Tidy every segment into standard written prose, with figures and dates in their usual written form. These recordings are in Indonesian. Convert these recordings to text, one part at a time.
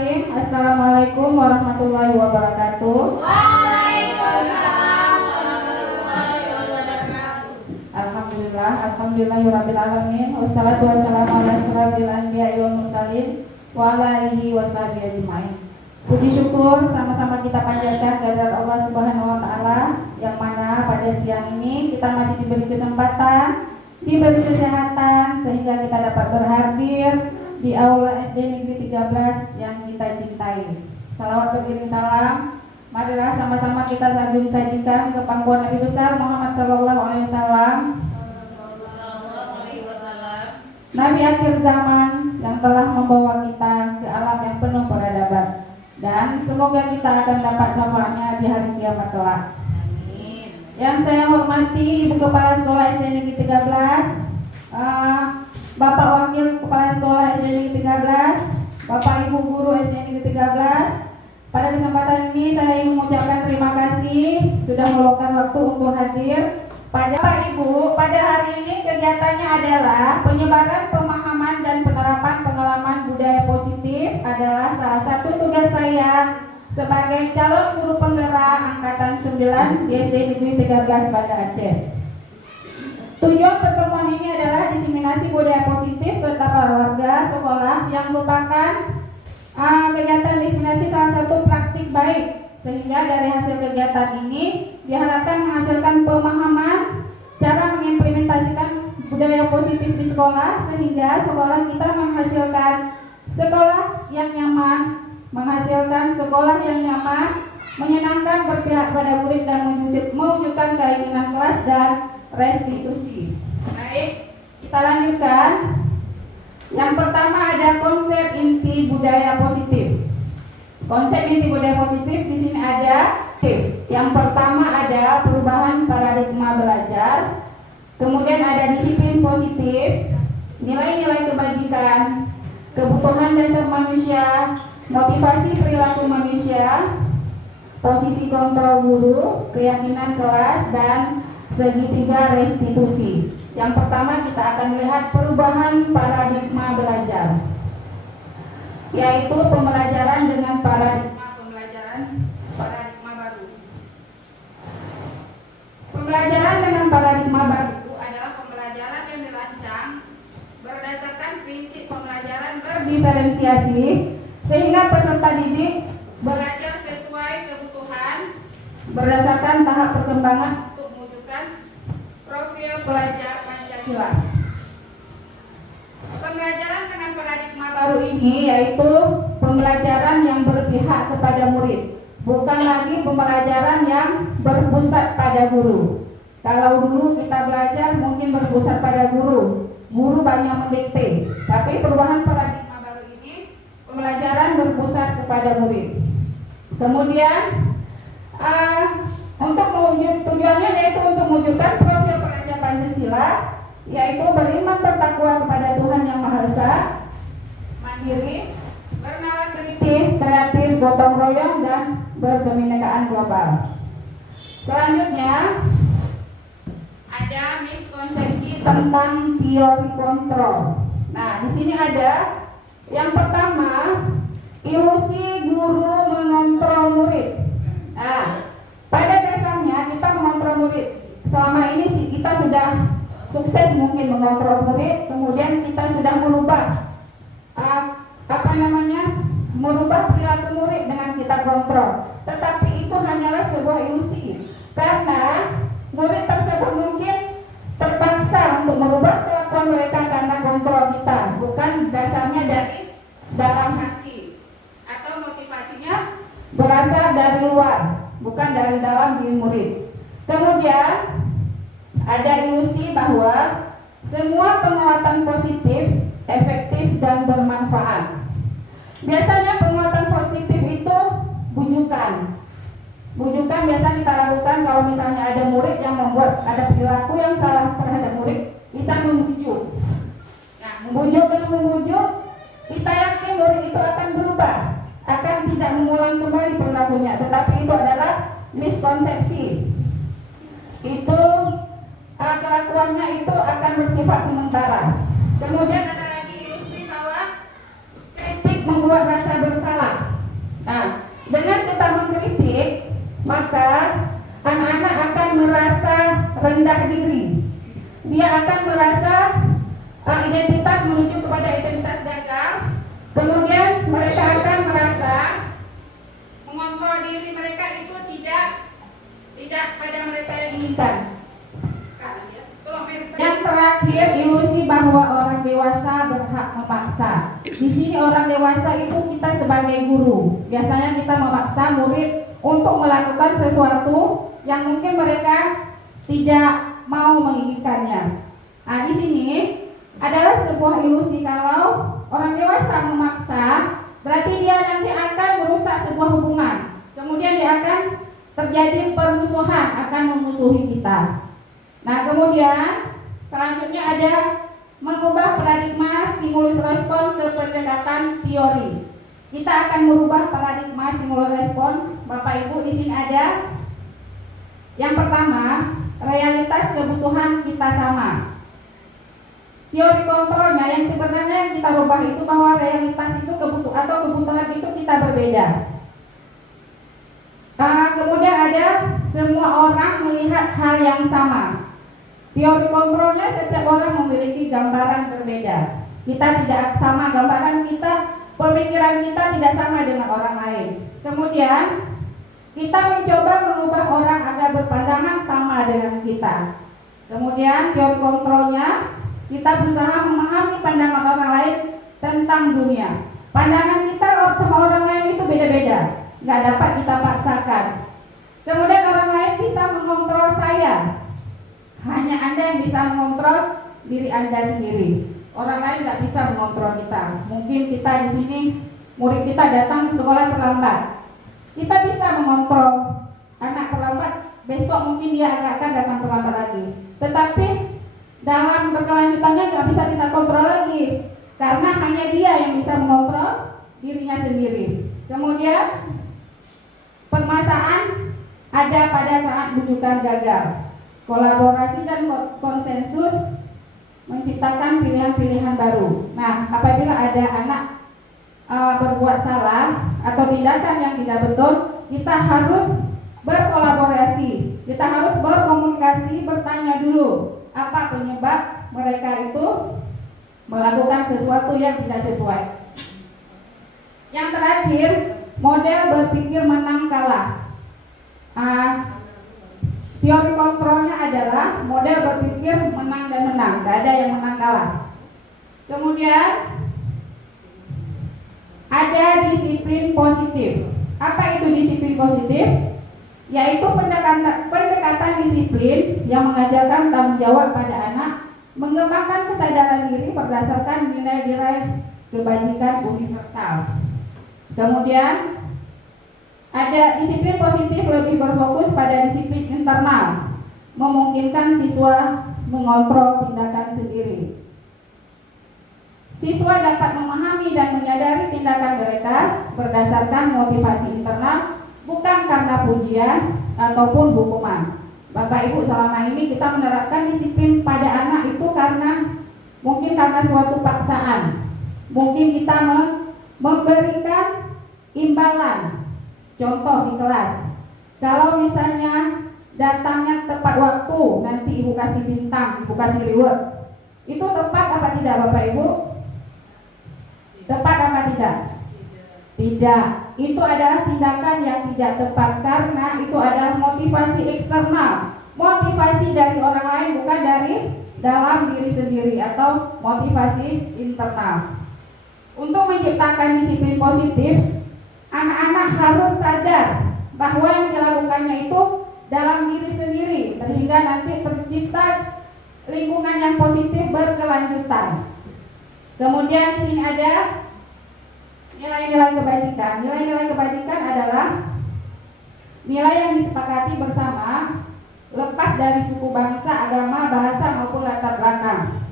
Bismillahirrahmanirrahim. Assalamualaikum warahmatullahi wabarakatuh. Waalaikumsalam warahmatullahi wabarakatuh. Alhamdulillahirabbil alamin. Wassalatu wassalamu ala asyrofil anbiya'i wal mursalin wa ala alihi washabihi ajmain. Puji syukur sama-sama kita panjatkan kehadirat Allah Subhanahu wa taala yang mana pada siang ini kita masih diberi kesempatan, diberi kesehatan sehingga kita dapat berhadir di Aula SD Negeri 13 yang kita cintai. Salawat beriring salam, marilah sama-sama kita sajikan ke pangkuan Nabi besar Muhammad sallallahu alaihi wasallam, Nabi akhir zaman yang telah membawa kita ke alam yang penuh peradaban, dan semoga kita akan dapat syafaatnya di hari kiamat kelak. Amin. Yang saya hormati Ibu Kepala Sekolah SD Negeri 13, Bapak Wakil Kepala Sekolah SD Negeri 13, Bapak Ibu Guru SD Negeri 13. Pada kesempatan ini saya ingin mengucapkan terima kasih sudah meluangkan waktu untuk hadir. Pada Bapak Ibu, pada hari ini kegiatannya adalah penyebaran pemahaman dan penerapan pengalaman budaya positif adalah salah satu tugas saya sebagai calon guru penggerak angkatan 9 di SD Negeri 13 Banda Aceh. Tujuan pertemuan ini adalah diseminasi budaya positif kepada warga sekolah yang merupakan kegiatan diseminasi salah satu praktik baik, sehingga dari hasil kegiatan ini diharapkan menghasilkan pemahaman cara mengimplementasikan budaya positif di sekolah, sehingga sekolah kita menghasilkan sekolah yang nyaman, menyenangkan, berpihak pada murid dan mewujudkan keinginan kelas dan restitusi. Baik, kita lanjutkan. Yang pertama ada konsep inti budaya positif. Konsep inti budaya positif di sini ada. Yang pertama ada perubahan paradigma belajar. Kemudian ada disiplin positif, nilai-nilai kebajikan, kebutuhan dasar manusia, motivasi perilaku manusia, posisi kontrol guru, keyakinan kelas, dan segitiga restitusi. Yang pertama kita akan lihat perubahan paradigma belajar, yaitu pembelajaran dengan paradigma baru. Pembelajaran dengan paradigma baru adalah pembelajaran yang dirancang berdasarkan prinsip pembelajaran berdiferensiasi, sehingga peserta didik belajar sesuai kebutuhan berdasarkan tahap perkembangan untuk mewujudkan profil pelajar Pancasila. Pembelajaran dengan paradigma baru ini yaitu pembelajaran yang berpihak kepada murid, bukan lagi pembelajaran yang berpusat pada guru. Kalau dulu kita belajar mungkin berpusat pada guru banyak mendikte, tapi perubahan paradigma baru ini pembelajaran berpusat kepada murid. Kemudian tujuannya yaitu untuk mewujudkan profil pelajar Pancasila, yaitu beriman bertakwa kepada Tuhan Yang Maha Esa, mandiri, bernalar kritis, kreatif, gotong royong, dan berkebinekaan global. Selanjutnya ada miskonsepsi tentang teori kontrol. Nah, di sini ada yang pertama, ilusi guru mengontrol murid. Nah, pada dasarnya kita mengontrol murid. Selama ini kita sudah sukses mungkin mengontrol murid, kemudian kita sudah merubah merubah perilaku murid dengan kita kontrol. Tetapi itu hanyalah sebuah ilusi, karena murid tersebut mungkin terpaksa untuk merubah kelakuan mereka karena kontrol kita, bukan dasarnya dari dalam hati atau motivasinya berasal dari luar, bukan dari dalam diri murid. Kemudian ada ilusi bahwa semua penguatan positif, efektif, dan bermanfaat. Biasanya penguatan positif itu bujukan. Bujukan biasa kita lakukan kalau misalnya ada murid yang membuat ada perilaku yang salah terhadap murid, kita membujuk. Nah, membujuk, kita yakin murid itu akan berubah, akan tidak mengulang kembali perilakunya. Tetapi itu adalah miskonsepsi. Itu kelakuannya itu akan bersifat sementara. Kemudian ada lagi ilusi bahwa kritik membuat rasa bersalah. rendah diri. Dia akan merasa identitas menuju kepada identitas gagal. Kemudian mereka akan merasa mengontrol diri mereka itu tidak pada mereka yang inginkan. Yang terakhir, ilusi bahwa orang dewasa berhak memaksa. Di sini orang dewasa itu kita sebagai guru. Biasanya kita memaksa murid untuk melakukan sesuatu yang mungkin mereka tidak mau menginginkannya. Nah, di sini adalah sebuah ilusi kalau orang dewasa memaksa, berarti dia nanti akan merusak sebuah hubungan. Kemudian dia akan terjadi permusuhan, akan memusuhi kita. Nah, kemudian selanjutnya ada mengubah paradigma stimulus respon ke pendekatan teori. Kita akan merubah paradigma stimulus respon. Bapak Ibu, di sini ada yang pertama, realitas kebutuhan kita sama. Teori kontrolnya yang sebenarnya yang kita rubah itu bahwa realitas itu kebutuhan itu kita berbeda. Kemudian ada semua orang melihat hal yang sama. Teori kontrolnya setiap orang memiliki gambaran berbeda. Kita tidak sama gambaran kita, pemikiran kita tidak sama dengan orang lain. Kemudian kita mencoba mengubah orang agar berpandangan sama dengan kita. Kemudian teori kontrolnya kita berusaha memahami pandangan orang lain tentang dunia. Pandangan kita sama orang lain itu beda-beda, nggak dapat kita paksakan. Kemudian orang lain bisa mengontrol saya. Hanya Anda yang bisa mengontrol diri Anda sendiri. Orang lain nggak bisa mengontrol kita. Mungkin kita di sini murid kita datang ke sekolah terlambat. Kita bisa mengontrol anak terlambat. Besok mungkin dia akan datang terlambat lagi. Tetapi dalam berkelanjutannya nggak bisa kita kontrol lagi, karena hanya dia yang bisa mengontrol dirinya sendiri. Kemudian permasalahan ada pada saat bujukan gagal. Kolaborasi dan konsensus menciptakan pilihan-pilihan baru. Nah, apabila ada anak berbuat salah atau tindakan yang tidak betul, kita harus berkolaborasi, kita harus berkomunikasi, bertanya dulu apa penyebab mereka itu melakukan sesuatu yang tidak sesuai. Yang terakhir, model berpikir menang kalah. Teori kontrolnya adalah model berpikir menang dan menang, tidak ada yang menang kalah. Kemudian ada disiplin positif. Apa itu disiplin positif? Yaitu pendekatan disiplin yang mengajarkan tanggung jawab pada anak, mengembangkan kesadaran diri berdasarkan nilai-nilai kebajikan universal. Kemudian ada disiplin positif lebih berfokus pada disiplin internal, memungkinkan siswa mengontrol tindakan sendiri. Siswa dapat memahami dan menyadari tindakan mereka berdasarkan motivasi internal, bukan karena pujian ataupun hukuman. Bapak Ibu, selama ini kita menerapkan disiplin pada anak itu mungkin karena suatu paksaan. Mungkin kita memberikan imbalan. Contoh di kelas, kalau misalnya datangnya tepat waktu, nanti ibu kasih bintang, ibu kasih reward. Itu tepat apa tidak, Bapak Ibu? Tepat apa tidak? Tidak. Itu adalah tindakan yang tidak tepat karena itu adalah motivasi eksternal, motivasi dari orang lain, bukan dari dalam diri sendiri atau motivasi internal. Untuk menciptakan disiplin positif, anak-anak harus sadar bahwa yang dilakukannya itu dalam diri sendiri, sehingga nanti tercipta lingkungan yang positif berkelanjutan. Kemudian di sini ada nilai-nilai kebajikan. Nilai-nilai kebajikan adalah nilai yang disepakati bersama, lepas dari suku, bangsa, agama, bahasa maupun latar belakang.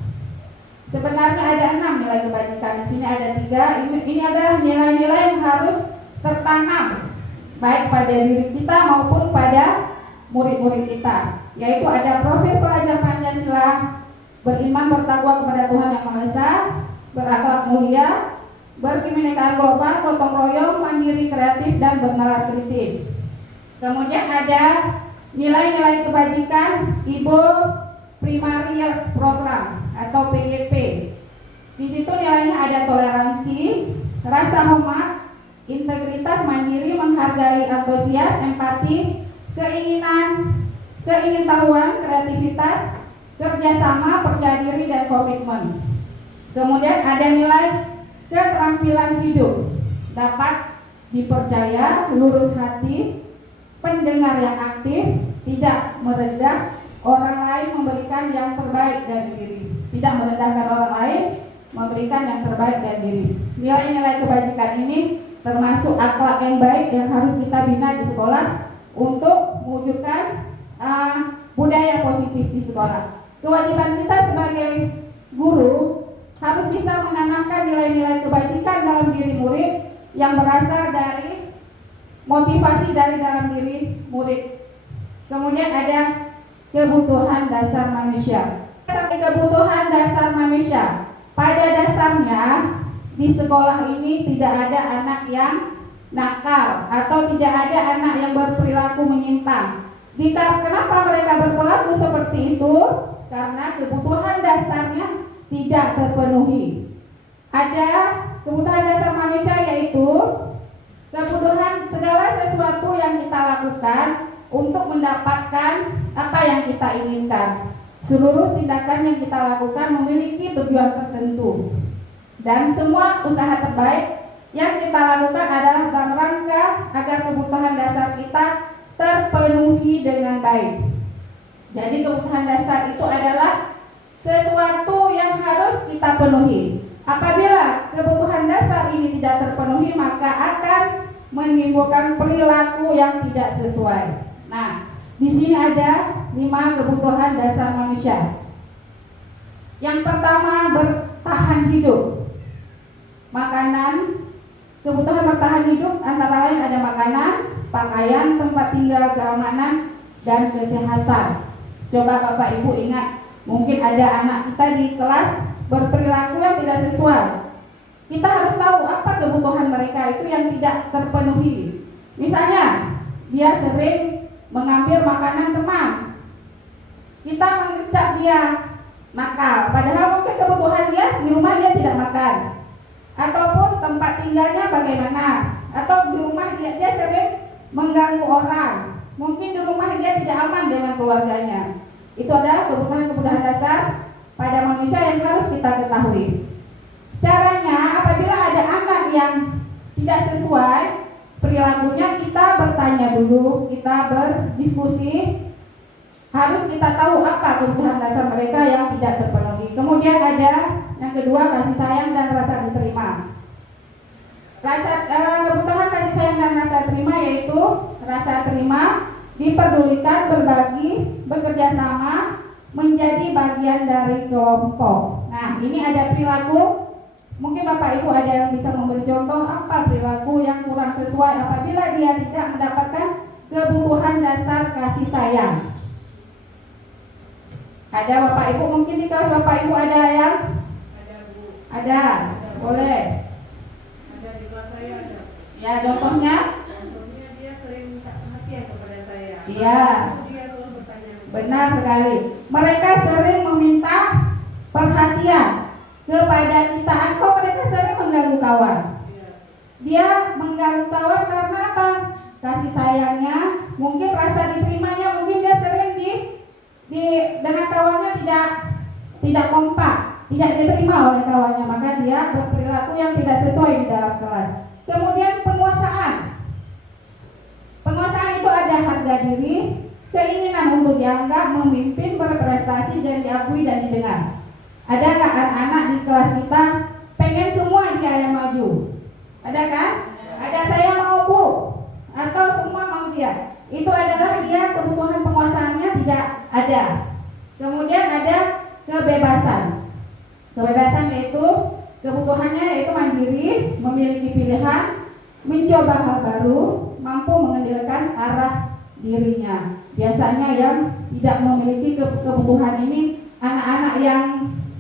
Sebenarnya ada 6 nilai kebajikan. Di sini ada 3. Ini adalah nilai-nilai yang harus tertanam baik pada diri kita maupun pada murid-murid kita, yaitu ada profil pelajar Pancasila, beriman bertakwa kepada Tuhan Yang Maha Esa, berakhlak mulia, berkebinekaan global, gotong royong, mandiri, kreatif, dan bernalar kritis. Kemudian ada nilai-nilai kebajikan Ibu Primarius Program atau PIP. Di situ nilainya ada toleransi, rasa hormat, integritas, mandiri, menghargai, antusias, empati, keingintahuan, kreativitas, kerjasama, percaya diri, dan komitmen. Kemudian ada nilai keterampilan hidup, dapat dipercaya, lurus hati, pendengar yang aktif, tidak merendah orang lain, memberikan yang terbaik dari diri, tidak merendahkan orang lain, memberikan yang terbaik dari diri. Nilai-nilai kebajikan ini termasuk akhlak yang baik yang harus kita bina di sekolah untuk mewujudkan budaya positif di sekolah. Kewajiban kita sebagai guru harus bisa menanamkan nilai-nilai kebajikan dalam diri murid yang berasal dari motivasi dari dalam diri murid. Kemudian ada kebutuhan dasar manusia. Kebutuhan dasar manusia. Pada dasarnya di sekolah ini tidak ada anak yang nakal atau tidak ada anak yang berperilaku menyimpang. Kenapa mereka berperilaku seperti itu? Karena kebutuhan dasarnya tidak terpenuhi. Ada kebutuhan dasar manusia, yaitu kebutuhan segala sesuatu yang kita lakukan untuk mendapatkan apa yang kita inginkan. Seluruh tindakan yang kita lakukan memiliki tujuan tertentu, dan semua usaha terbaik yang kita lakukan adalah dalam rangka agar kebutuhan dasar kita terpenuhi dengan baik. Jadi kebutuhan dasar itu adalah sesuatu yang harus kita penuhi. Apabila kebutuhan dasar ini tidak terpenuhi, maka akan menimbulkan perilaku yang tidak sesuai. Nah, di sini ada 5 kebutuhan dasar manusia. Yang pertama, bertahan hidup. Makanan, kebutuhan bertahan hidup antara lain ada makanan, pakaian, tempat tinggal, keamanan, dan kesehatan. Coba Bapak Ibu ingat, mungkin ada anak kita di kelas berperilaku yang tidak sesuai. Kita harus tahu apa kebutuhan mereka itu yang tidak terpenuhi. Misalnya, dia sering mengambil makanan teman. Kita mengecap dia nakal, padahal mungkin kebutuhan dia di rumah dia tidak makan. Ataupun tempat tinggalnya bagaimana? Atau di rumah dia sering mengganggu orang. Mungkin di rumah dia tidak aman dengan keluarganya. Itu adalah kebutuhan dasar pada manusia yang harus kita ketahui. Caranya, apabila ada anak yang tidak sesuai perilakunya, kita bertanya dulu, kita berdiskusi. Harus kita tahu apa kebutuhan dasar mereka yang tidak terpenuhi. Kemudian ada yang kedua, kasih sayang dan rasa diterima. Kebutuhan kasih sayang dan rasa terima yaitu rasa terima, diperdulikan, berbagi, bekerja sama, menjadi bagian dari kelompok. Nah, ini ada perilaku. Mungkin Bapak Ibu ada yang bisa memberi contoh apa perilaku yang kurang sesuai apabila dia tidak mendapatkan kebutuhan dasar kasih sayang. Ada Bapak Ibu, mungkin di kelas Bapak Ibu ada yang? Ada Bu. Ada, boleh. Ada di kelas saya ada. Ya, contohnya? Contohnya dia sering minta perhatian kepada saya. Iya. Dia selalu bertanya. Benar sekali. Mereka sering meminta perhatian kepada kita atau mereka sering mengganggu kawan. Iya. Dia mengganggu kawan karena apa? Kasih sayangnya, mungkin rasa diterimanya, mungkin dia sering dengan kawannya tidak kompak, tidak diterima oleh kawannya, maka dia berperilaku yang tidak sesuai di dalam kelas. Kemudian penguasaan. Penguasaan itu ada harga diri, keinginan untuk dianggap, memimpin, berprestasi, dan diakui dan didengar. Ada nggak anak-anak di kelas kita pengen semua dia yang maju? Ada kan? Ada saya mau Bu, atau semua mau dia. Itu adalah dia kebutuhan penguasaannya tidak ada. Kemudian ada kebebasan. Kebebasan yaitu kebutuhannya yaitu mandiri, memiliki pilihan, mencoba hal baru, mampu mengendalikan arah dirinya. Biasanya yang tidak memiliki kebutuhan ini anak-anak yang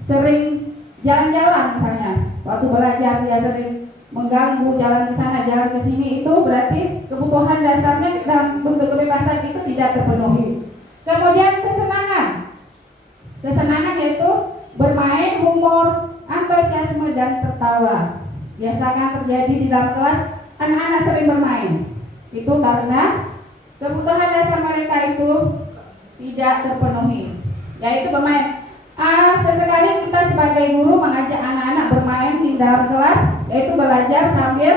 sering jalan-jalan misalnya. Waktu belajar dia sering mengganggu, jalan ke sana, jalan ke sini, itu berarti kebutuhan dasarnya dalam bentuk kebebasan itu tidak terpenuhi. Kemudian kesenangan yaitu bermain, humor, antusiasme dan tertawa. Biasakan terjadi di dalam kelas, anak-anak sering bermain. Itu karena kebutuhan dasar mereka itu tidak terpenuhi, yaitu bermain. Sesekali kita sebagai guru mengajak anak-anak bermain di dalam kelas, yaitu belajar sambil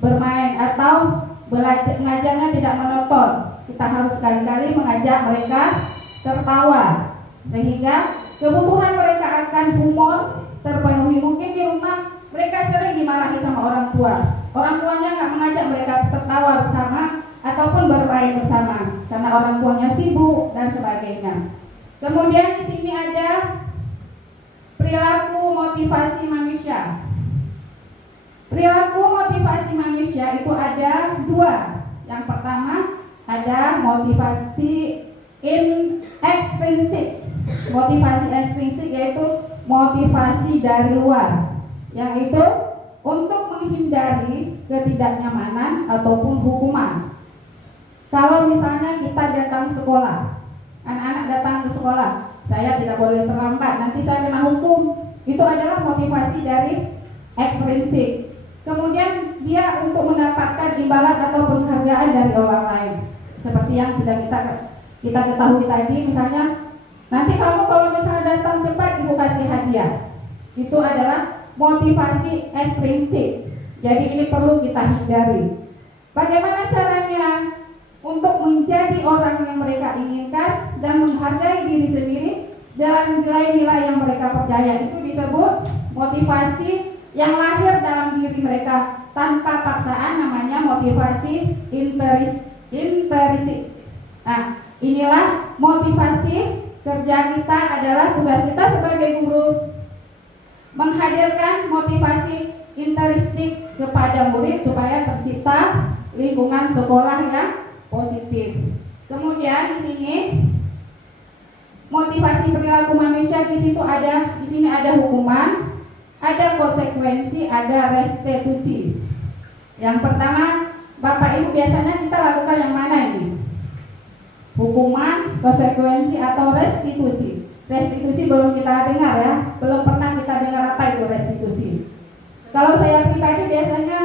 bermain atau mengajarnya tidak monoton. Kita harus sekali-kali mengajak mereka tertawa sehingga kebutuhan mereka akan humor terpenuhi. Mungkin di rumah mereka sering dimarahi sama orang tua. Orang tuanya nggak mengajak mereka tertawa bersama ataupun bermain bersama karena orang tuanya sibuk dan sebagainya. Kemudian di sini ada perilaku motivasi manusia. Perilaku motivasi manusia itu ada dua. Yang pertama ada motivasi ekstrinsik. Motivasi ekstrinsik yaitu motivasi dari luar, yang itu untuk menghindari ketidaknyamanan ataupun hukuman. Kalau misalnya kita datang sekolah, anak-anak datang ke sekolah, saya tidak boleh terlambat, nanti saya kena hukum. Itu adalah motivasi dari ekstrinsik. Kemudian dia untuk mendapatkan imbalan atau penghargaan dari orang lain. Seperti yang sudah kita ketahui tadi, misalnya nanti kamu kalau misalnya datang cepat ibu kasih hadiah. Itu adalah motivasi ekstrinsik. Jadi ini perlu kita hindari. Bagaimana caranya untuk menjadi orang yang mereka inginkan dan menghargai diri sendiri dalam nilai-nilai yang mereka percaya? Itu disebut motivasi yang lahir dalam diri mereka tanpa paksaan, namanya motivasi intrinsik. Nah, inilah motivasi kerja kita, adalah tugas kita sebagai guru menghadirkan motivasi intrinsik kepada murid supaya tercipta lingkungan sekolah yang positif. Kemudian di sini motivasi perilaku manusia, di sini ada hukuman, ada konsekuensi, ada restitusi. Yang pertama, Bapak Ibu biasanya kita lakukan yang mana ini? Hukuman, konsekuensi atau restitusi? Restitusi belum kita dengar ya, belum pernah kita dengar apa itu restitusi. Kalau saya pribadi biasanya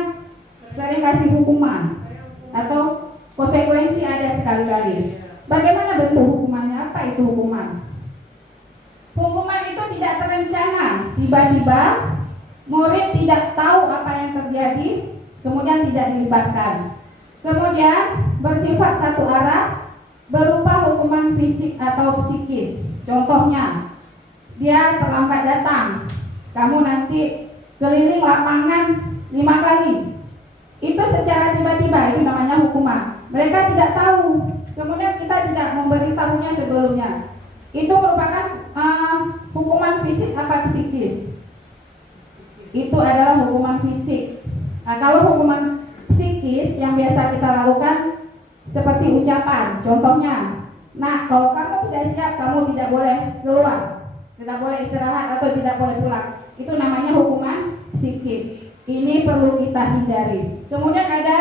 sering kasih hukuman atau konsekuensi ada sekali-kali. Bagaimana bentuk hukumannya? Apa itu hukuman? Hukuman itu tidak terencana, tiba-tiba murid tidak tahu apa yang terjadi, kemudian tidak dilibatkan. Kemudian bersifat satu arah, berupa hukuman fisik atau psikis. Contohnya, dia terlambat datang, kamu nanti keliling lapangan 5 kali. Itu secara tiba-tiba, itu namanya hukuman. Mereka tidak tahu, kemudian kita tidak memberitahunya sebelumnya. Itu merupakan hukuman fisik apa psikis? Itu adalah hukuman fisik. Nah, kalau hukuman psikis yang biasa kita lakukan seperti ucapan, contohnya, nah kalau kamu tidak siap, kamu tidak boleh keluar, tidak boleh istirahat atau tidak boleh pulang. Itu namanya hukuman psikis. Ini perlu kita hindari. Kemudian ada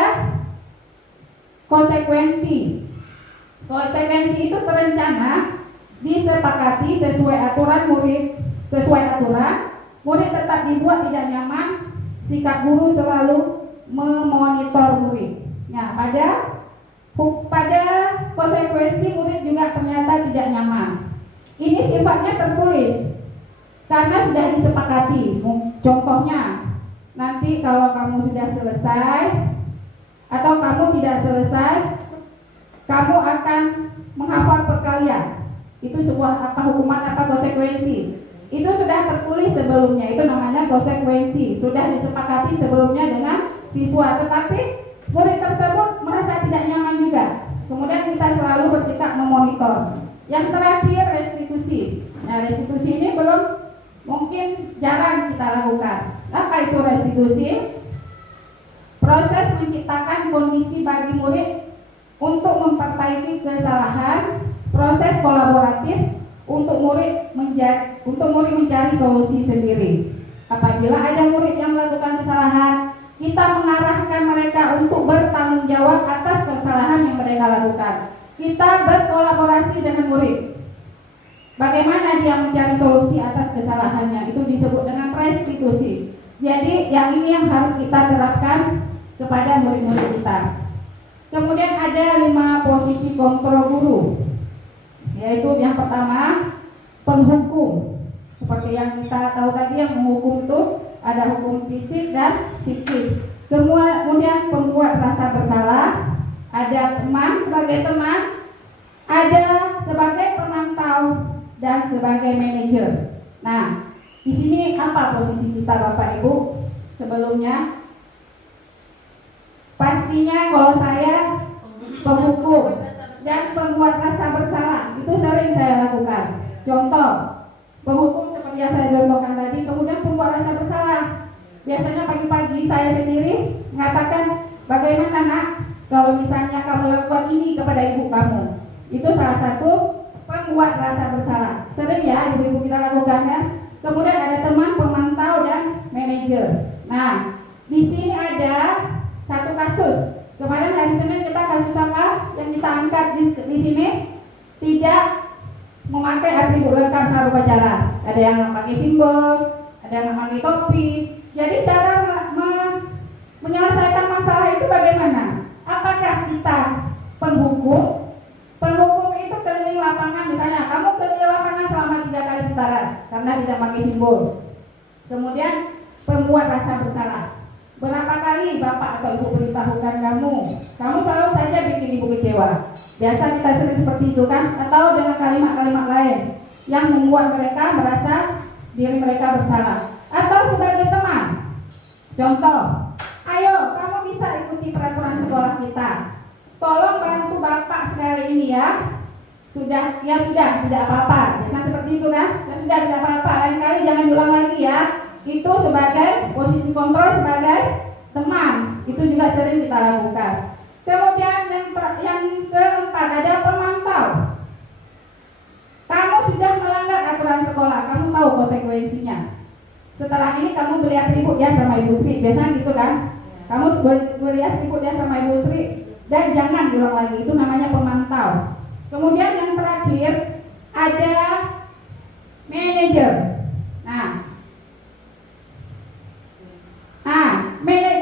konsekuensi. Konsekuensi itu terencana, disepakati sesuai aturan murid, murid tetap dibuat tidak nyaman, sikap guru selalu memonitor murid. Nah, pada konsekuensi murid juga ternyata tidak nyaman. Ini sifatnya tertulis karena sudah disepakati. Contohnya, nanti kalau kamu sudah selesai atau kamu tidak selesai, kamu akan menghafal perkalian. Itu sebuah hukuman konsekuensi. Itu sudah tertulis sebelumnya, itu namanya konsekuensi. Sudah disepakati sebelumnya dengan siswa, tetapi murid tersebut merasa tidak nyaman juga. Kemudian kita selalu bersikap memonitor. Yang terakhir, restitusi. Nah, restitusi ini mungkin jarang kita lakukan. Apa itu restitusi? Proses menciptakan kondisi bagi murid untuk memperbaiki kesalahan, proses kolaboratif untuk murid mencari solusi sendiri. Apabila ada murid yang melakukan kesalahan, kita mereka lakukan. Kita berkolaborasi dengan murid. Bagaimana dia mencari solusi atas kesalahannya, itu disebut dengan restitusi. Jadi yang ini yang harus kita terapkan kepada murid-murid kita. Kemudian ada 5 posisi kontrol guru, yaitu yang pertama penghukum. Seperti yang kita tahu tadi, yang menghukum itu ada hukum fisik dan psikis. Kemudian pembuat rasa bersalah, ada teman sebagai teman, ada sebagai pemantau, dan sebagai manajer. Nah, di sini apa posisi kita Bapak Ibu? Sebelumnya, pastinya kalau saya penghukum dan pembuat rasa bersalah itu sering saya lakukan. Contoh, penghukum seperti yang saya contohkan tadi. Kemudian pembuat rasa bersalah, biasanya pagi-pagi saya sendiri mengatakan, bagaimana nak kalau misalnya kamu lakukan ini kepada ibu kamu? Itu salah satu pembuat rasa bersalah. Sering ya ibu-ibu kita lakukannya. Kemudian ada teman pemantau dan manajer. Nah, di sini ada satu kasus. Kemarin hari Senin kita kasus apa yang kita angkat di sini? Tidak memakai atribut lengkap saat upacara. Ada yang memakai simbol, ada yang memakai topi. Jadi cara menyelesaikan masalah itu bagaimana? Apakah kita penghukum? Penghukum itu keliling lapangan, misalnya kamu keliling lapangan selama 3 kali putaran karena tidak pakai simbol. Kemudian pembuat rasa bersalah. Berapa kali bapak atau ibu beritahukan kamu selalu saja bikin ibu kecewa. Biasa kita sering seperti itu kan? Atau dengan kalimat-kalimat lain yang membuat mereka merasa diri mereka bersalah. Atau sebagai teman. Contoh, ayo kamu bisa ikuti peraturan sekolah kita. Tolong bantu bapak sekali ini ya. Sudah, tidak apa-apa. Biasanya seperti itu kan? Ya sudah, tidak apa-apa. Lain kali jangan diulang lagi ya. Itu sebagai posisi kontrol, sebagai teman. Itu juga sering kita lakukan. Kemudian yang keempat ada pemantau. Kamu sudah melanggar aturan sekolah, kamu tahu konsekuensinya. Setelah ini kamu beli atribut ya sama Ibu Sri. Biasanya gitu kan? Kamu beli atribut ya sama Ibu Sri. Dan jangan diulang lagi, itu namanya pemantau. Kemudian yang terakhir ada manajer.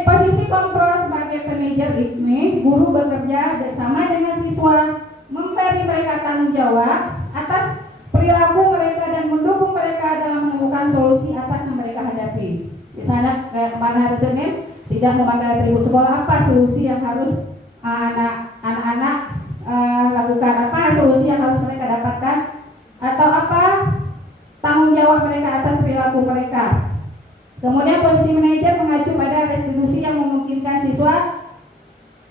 Posisi kontrol sebagai manajer ini, guru bekerja bersama dengan siswa, memberi mereka tanggung jawab atas perilaku mereka dan mendukung mereka dalam menemukan solusi atas yang mereka hadapi. Misalnya kemarin hari Senin tidak memakai atribut sekolah, apa solusi yang harus anak-anak lakukan, apa solusi yang harus mereka dapatkan, atau apa tanggung jawab mereka atas perilaku mereka. Kemudian posisi manajer mengacu pada restitusi yang memungkinkan siswa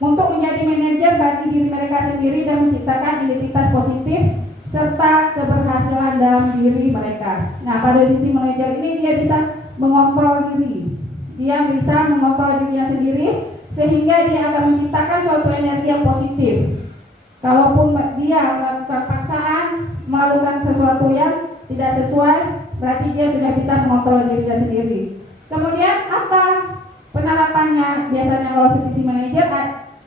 untuk menjadi manajer bagi diri mereka sendiri dan menciptakan identitas positif serta keberhasilan dalam diri mereka. Nah, pada sisi manajer ini dia bisa mengontrol diri, dia bisa mengontrol dirinya sendiri sehingga dia akan menciptakan suatu energi yang positif. Kalaupun dia melakukan paksaan, melakukan sesuatu yang tidak sesuai, berarti dia sudah bisa mengontrol dirinya sendiri. Kemudian apa penerapannya? Biasanya kalau sisi manajer,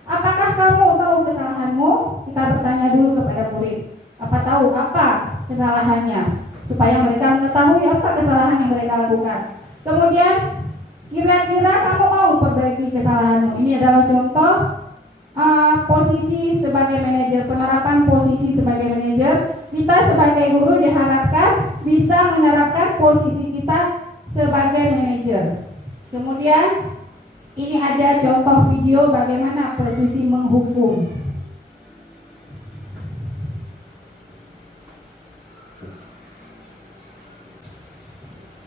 apakah kamu tahu kesalahanmu? Kita bertanya dulu kepada murid. Apa tahu apa kesalahannya? Supaya mereka mengetahui apa kesalahan yang mereka lakukan. Kemudian kira-kira kamu mau perbaiki kesalahanmu? Ini adalah contoh posisi sebagai manajer, penerapan posisi sebagai manajer. Kita sebagai guru diharapkan bisa menerapkan posisi kita sebagai manajer. Kemudian ini ada contoh video bagaimana posisi menghukum.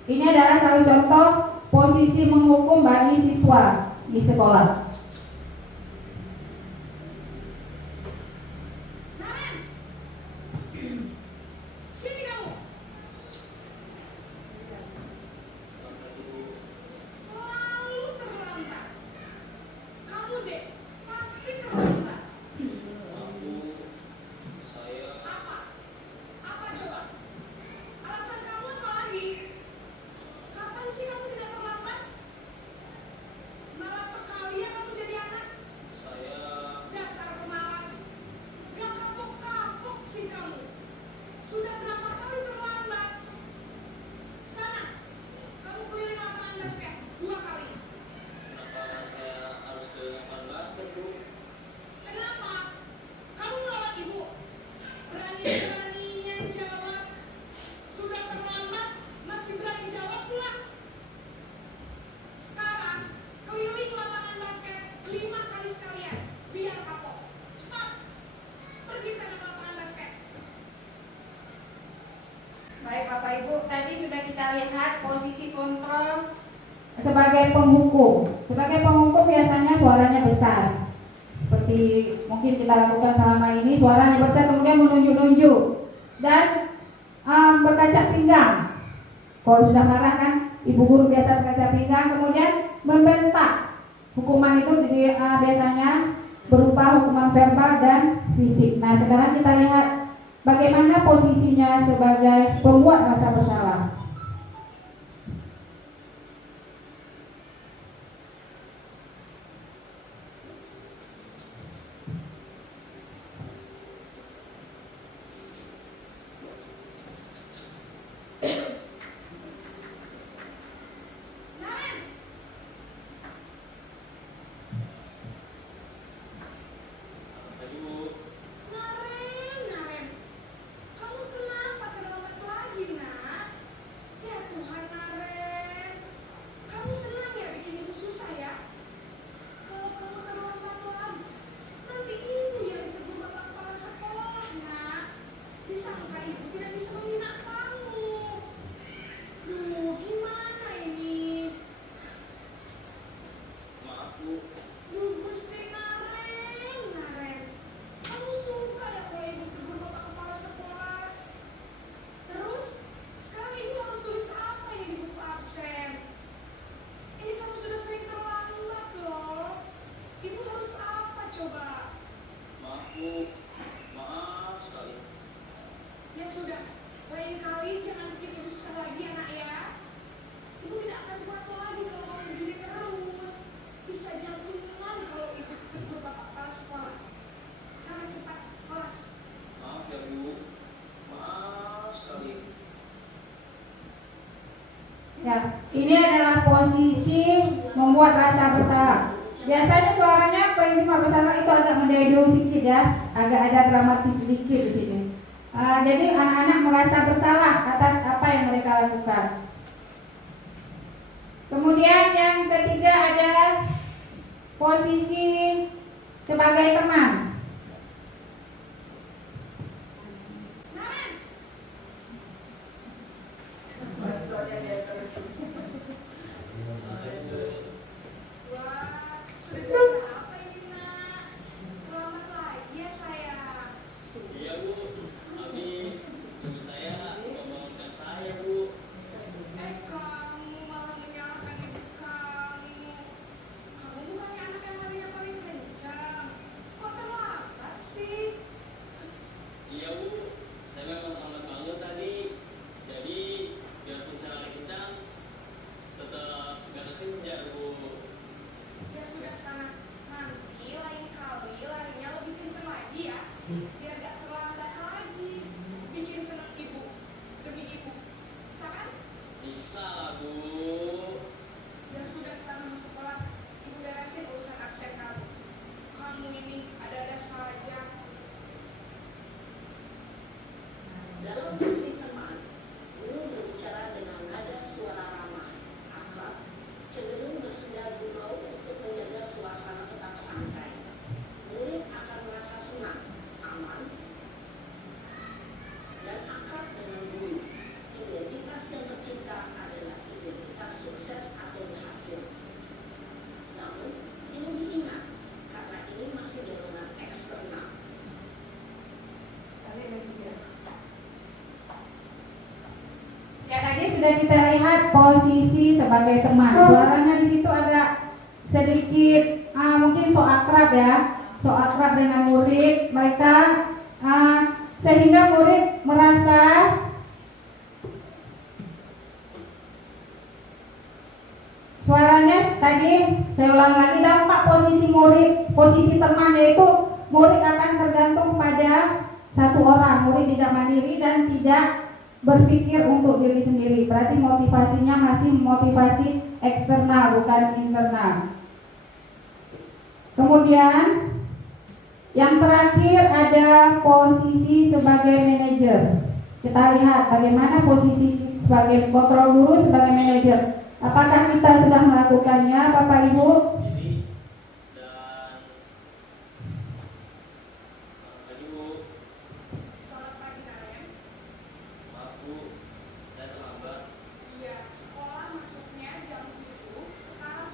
Ini adalah salah contoh posisi menghukum bagi siswa di sekolah. Malah sekalian kamu sebagai penghukum. Sebagai penghukum biasanya suaranya besar. Seperti mungkin kita lakukan selama ini, suaranya besar kemudian menunjuk-nunjuk dan berkaca pinggang. Kalau sudah marah kan, ibu guru biasa berkaca pinggang, kemudian membentak. Hukuman itu biasanya berupa hukuman verbal dan fisik. Nah, sekarang kita lihat bagaimana posisinya sebagai pembuat rasa bersalah. Ya, ini adalah posisi membuat rasa bersalah. Biasanya suaranya posisi membuat bersalah itu agak mendedu sedikit ya, agak ada dramatis sedikit di sini. Jadi anak-anak merasa bersalah atas apa yang mereka lakukan. Kemudian yang ketiga ada posisi sebagai teman. Sudah kita lihat posisi sebagai teman. Suaranya di situ agak sedikit mungkin so akrab ya, so akrab dengan murid mereka, sehingga murid merasa suaranya tadi saya ulang lagi, dampak posisi murid, posisi teman, yaitu murid akan tergantung pada satu orang. Murid tidak mandiri dan tidak berpikir untuk diri sendiri. Berarti motivasinya masih motivasi eksternal, bukan internal. Kemudian yang terakhir ada posisi sebagai manajer. Kita lihat bagaimana posisi sebagai kontrol guru, sebagai manajer. Apakah kita sudah melakukannya, Bapak Ibu? Saya terlambat. Iya, sekolah masuknya jam 7, sekarang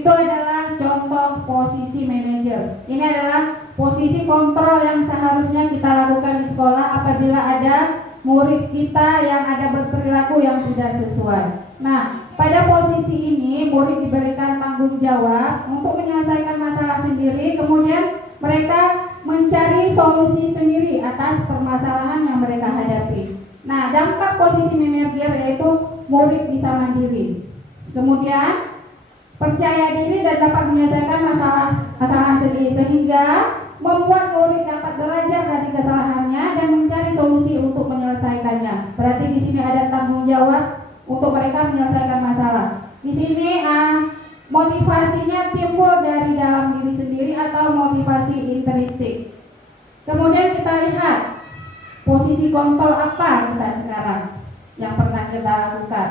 Itu adalah contoh posisi manajer. Ini adalah posisi kontrol yang seharusnya kita lakukan di sekolah apabila ada murid kita yang ada berperilaku yang tidak sesuai. Nah, pada posisi ini murid diberikan tanggung jawab untuk menyelesaikan masalah sendiri, kemudian mereka mencari solusi sendiri atas permasalahan yang mereka hadapi. Nah, dampak posisi manajer yaitu murid bisa mandiri, kemudian percaya diri dan dapat menyelesaikan masalah sendiri, sehingga membuat murid dapat belajar dari kesalahannya dan mencari solusi untuk menyelesaikannya. Berarti di sini ada tanggung jawab untuk mereka menyelesaikan masalah. Di sini motivasinya timbul dari dalam diri sendiri atau motivasi intrinsik. Kemudian kita lihat posisi kontrol apa kita sekarang yang pernah kita lakukan.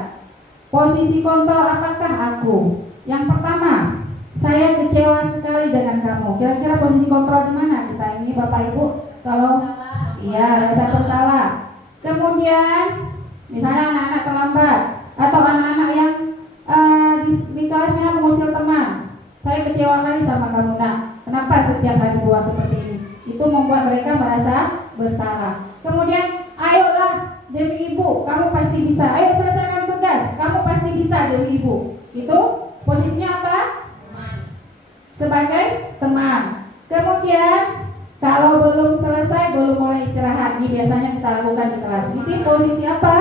Posisi kontrol apakah aku? Yang pertama, saya kecewa sekali dengan kamu. Kira-kira posisi kontrol di mana kita ini, Bapak Ibu? Kalau iya, saya bersalah. Kemudian, misalnya anak-anak terlambat atau anak-anak yang di kelasnya mengusir teman. Saya kecewa kali sama kamu, nak. Kenapa setiap hari buat seperti ini? Itu membuat mereka merasa bersalah. Kemudian, ayolah demi ibu, kamu pasti bisa. Ayo selesaikan tugas, kamu pasti bisa demi ibu. Itu posisinya apa? Sebagai teman. Kemudian kalau belum selesai, belum mulai istirahat, ini biasanya kita lakukan di kelas. Ini posisi apa?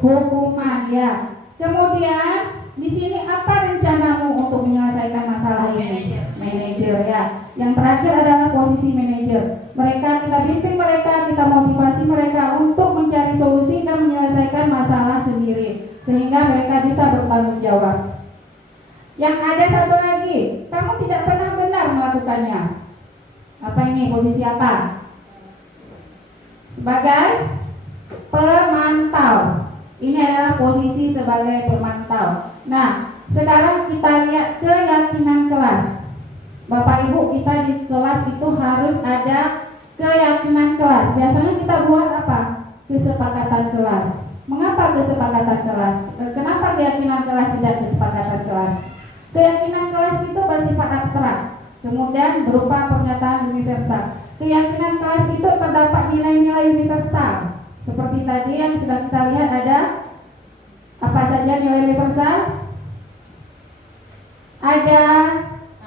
Hukuman, ya. Kemudian di sini apa rencanamu untuk menyelesaikan masalah ini? Manajer, ya. Yang terakhir adalah posisi manajer. Kita bimbing mereka, kita motivasi mereka untuk mencari solusi dan menyelesaikan masalah sendiri, sehingga mereka bisa bertanggung jawab. Yang ada satu lagi, kamu tidak pernah benar melakukannya. Apa ini? Posisi apa? Sebagai pemantau. Ini adalah posisi sebagai pemantau. Nah, sekarang kita lihat keyakinan kelas. Bapak Ibu, kita di kelas itu harus ada keyakinan kelas. Biasanya kita buat apa? Kesepakatan kelas. Mengapa kesepakatan kelas? Kenapa keyakinan kelas tidak kesepakatan kelas? Keyakinan kelas itu bersifat abstrak, kemudian berupa pernyataan universal. Keyakinan kelas itu terdapat nilai-nilai universal. Seperti tadi yang sudah kita lihat, ada apa saja nilai universal? Ada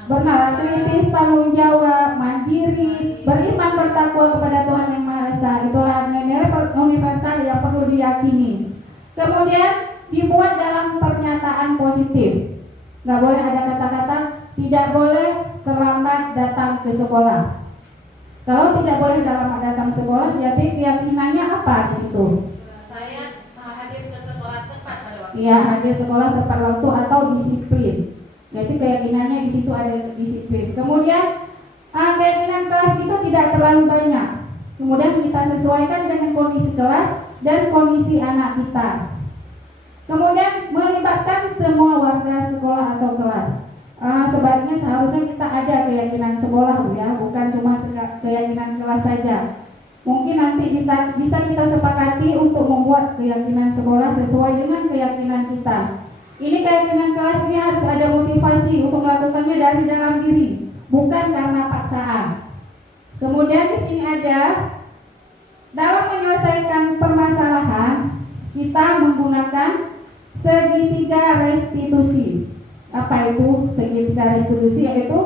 benar, kritis, tanggung jawab, mandiri, beriman, bertakwa kepada Tuhan Yang Maha Esa. Itulah nilai-nilai universal yang perlu diyakini. Kemudian dibuat dalam pernyataan positif. Nggak boleh ada kata-kata tidak boleh terlambat datang ke sekolah. Kalau tidak boleh terlambat datang ke sekolah, jadi keyakinannya apa di situ? Saya hadir ke sekolah tepat pada waktu. Iya, hadir sekolah tepat waktu atau disiplin. Jadi keyakinannya di situ ada disiplin. Kemudian keyakinan kelas itu tidak terlalu banyak. Kemudian kita sesuaikan dengan kondisi kelas dan kondisi anak kita. Kemudian melibatkan semua warga sekolah atau kelas. Sebaiknya seharusnya kita ada keyakinan sekolah, ya, bukan cuma keyakinan kelas saja. Mungkin nanti bisa kita sepakati untuk membuat keyakinan sekolah sesuai dengan keyakinan kita. Ini keyakinan kelas ini harus ada motivasi untuk melakukannya dari dalam diri, bukan karena paksaan. Kemudian di sini ada dalam menyelesaikan permasalahan kita menggunakan segitiga restitusi. Apa itu segitiga restitusi? Yaitu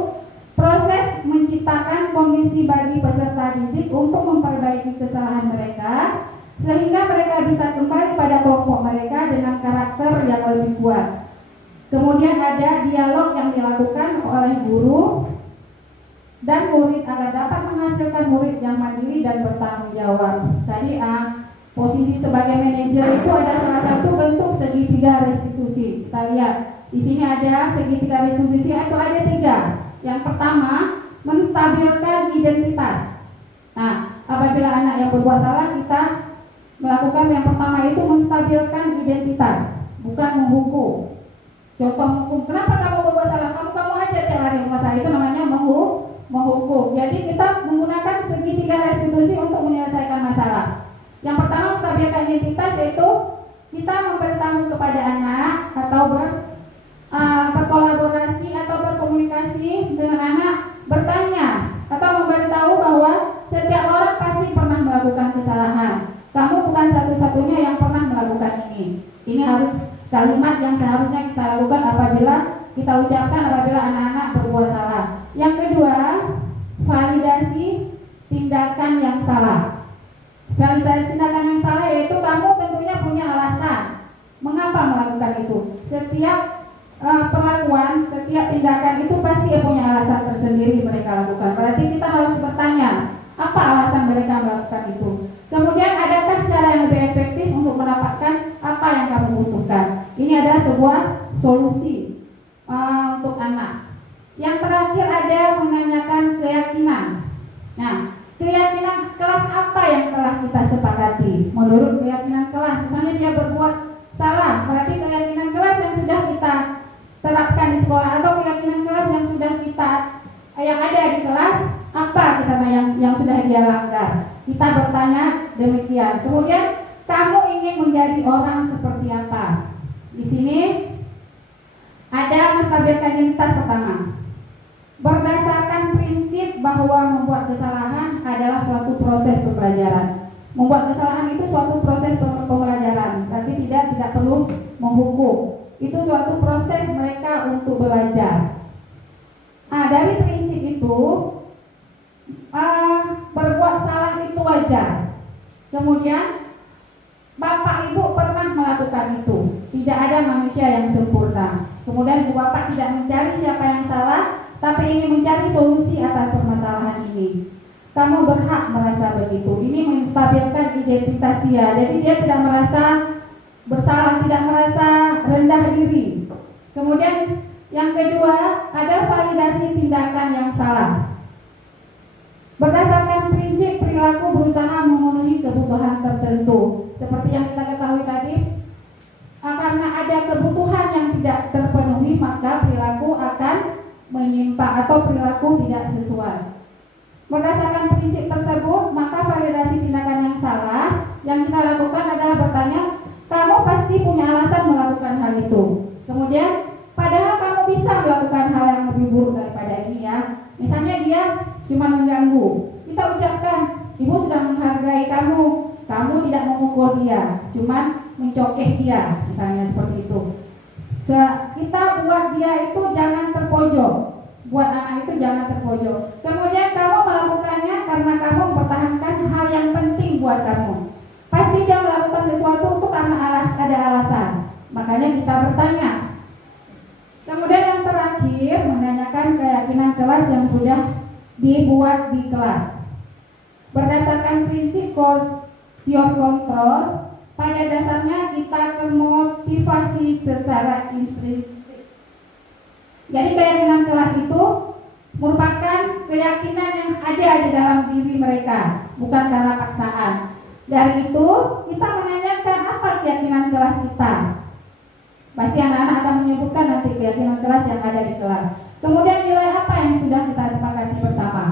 proses menciptakan kondisi bagi peserta didik untuk memperbaiki kesalahan mereka, sehingga mereka bisa kembali pada kelompok mereka dengan karakter yang lebih kuat. Kemudian ada dialog yang dilakukan oleh guru dan murid agar dapat menghasilkan murid yang mandiri dan bertanggung jawab. Tadi posisi sebagai manajer itu ada salah satu bentuk segitiga restitusi. Kita lihat di sini ada segitiga restitusi, itu ada 3. Yang pertama, menstabilkan identitas. Nah, apabila anak yang berbuat salah, kita melakukan yang pertama itu menstabilkan identitas, bukan menghukum. Contoh hukum, kenapa kamu berbuat salah? Kamu aja tiap hari masalah, itu namanya menghukum. Jadi kita menggunakan segitiga restitusi untuk menyelesaikan masalah. Yang pertama, menstabilkan identitas, yaitu kita memberitahu kepada anak atau berkolaborasi seharusnya kita lakukan apabila kita ucapkan apabila anak-anak berbuat salah. Yang kedua, validasi tindakan yang salah. Validasi tindakan yang salah yaitu kamu tentunya punya alasan mengapa melakukan itu. Setiap perlakuan, setiap tindakan itu pasti punya alasan tersendiri mereka lakukan. Berarti kita harus bertanya, apa alasan mereka melakukan itu? Kemudian adakah cara yang lebih efektif untuk mendapatkan apa yang kamu butuhkan? Ini adalah sebuah solusi untuk anak. Yang terakhir ada menanyakan keyakinan. Nah, keyakinan kelas apa yang telah kita sepakati? Menurut keyakinan kelas, misalnya dia berbuat salah, berarti keyakinan kelas yang sudah kita terapkan di sekolah atau keyakinan kelas yang sudah kita yang ada di kelas apa kita yang sudah dia langgar. Kita bertanya demikian. Kemudian kamu ingin menjadi orang seperti apa? Di sini ada menstabilkan identitas pertama. Berdasarkan prinsip bahwa membuat kesalahan adalah suatu proses pembelajaran. Membuat kesalahan itu suatu proses pembelajaran. Berarti tidak perlu menghukum. Itu suatu proses mereka untuk belajar. Nah, dari prinsip itu berbuat salah itu wajar. Kemudian Bapak Ibu pernah melakukan itu. Tidak ada manusia yang sempurna. Kemudian Ibu Bapak tidak mencari siapa yang salah, tapi ingin mencari solusi atas permasalahan ini. Kamu berhak merasa begitu. Ini menstabilkan identitas dia. Jadi dia tidak merasa bersalah, tidak merasa rendah diri. Kemudian yang kedua, ada validasi tindakan yang salah. Berdasarkan prinsip perilaku berusaha memenuhi kebutuhan tertentu. Seperti yang kita ketahui tadi, karena ada kebutuhan yang tidak terpenuhi, maka perilaku akan menyimpang atau perilaku tidak sesuai. Berdasarkan prinsip tersebut, maka validasi tindakan yang salah yang kita lakukan adalah bertanya, kamu pasti punya alasan melakukan hal itu. Kemudian, padahal kamu bisa melakukan hal yang lebih buruk daripada ini ya. Misalnya dia cuma mengganggu. Kita ucapkan, ibu sudah menghargai kamu. Kamu tidak memukul dia, cuma mencokek dia, misalnya seperti itu. Kita buat dia itu jangan terpojok. Buat anak itu jangan terpojok. Kemudian kamu melakukannya karena kamu mempertahankan hal yang penting buat kamu. Pasti dia melakukan sesuatu itu karena ada alasan. Makanya kita bertanya. Kemudian yang terakhir, menanyakan keyakinan kelas yang sudah dibuat di kelas. Berdasarkan prinsip your control, pada dasarnya kita termotivasi secara intrinsik. Jadi keyakinan kelas itu merupakan keyakinan yang ada di dalam diri mereka, bukan karena paksaan. Dari itu kita menanyakan apa keyakinan kelas kita. Pasti anak-anak akan menyebutkan nanti keyakinan kelas yang ada di kelas. Kemudian nilai apa yang sudah kita sepakati bersama.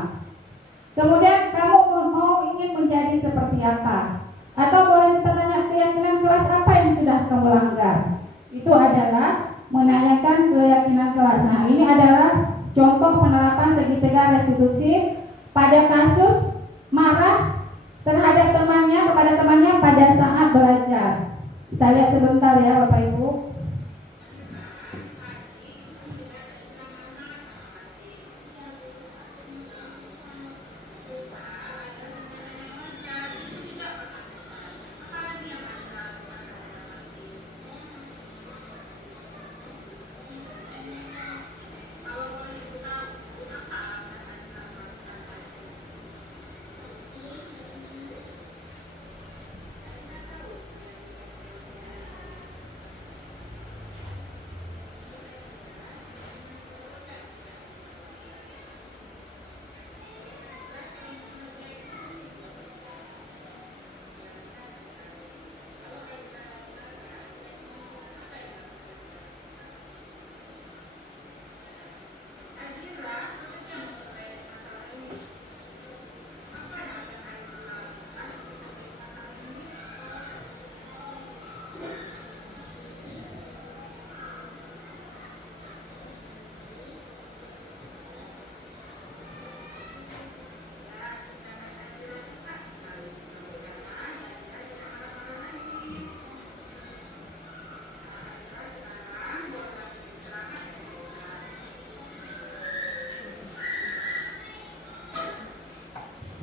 Kemudian kamu mau ingin menjadi seperti apa? Atau boleh kita tanya keyakinan kelas apa yang sudah kamu langgar. Itu adalah menanyakan keyakinan kelas. Nah, ini adalah contoh penerapan segitiga restitusi pada kasus marah terhadap temannya kepada temannya pada saat belajar. Kita lihat sebentar ya Bapak Ibu.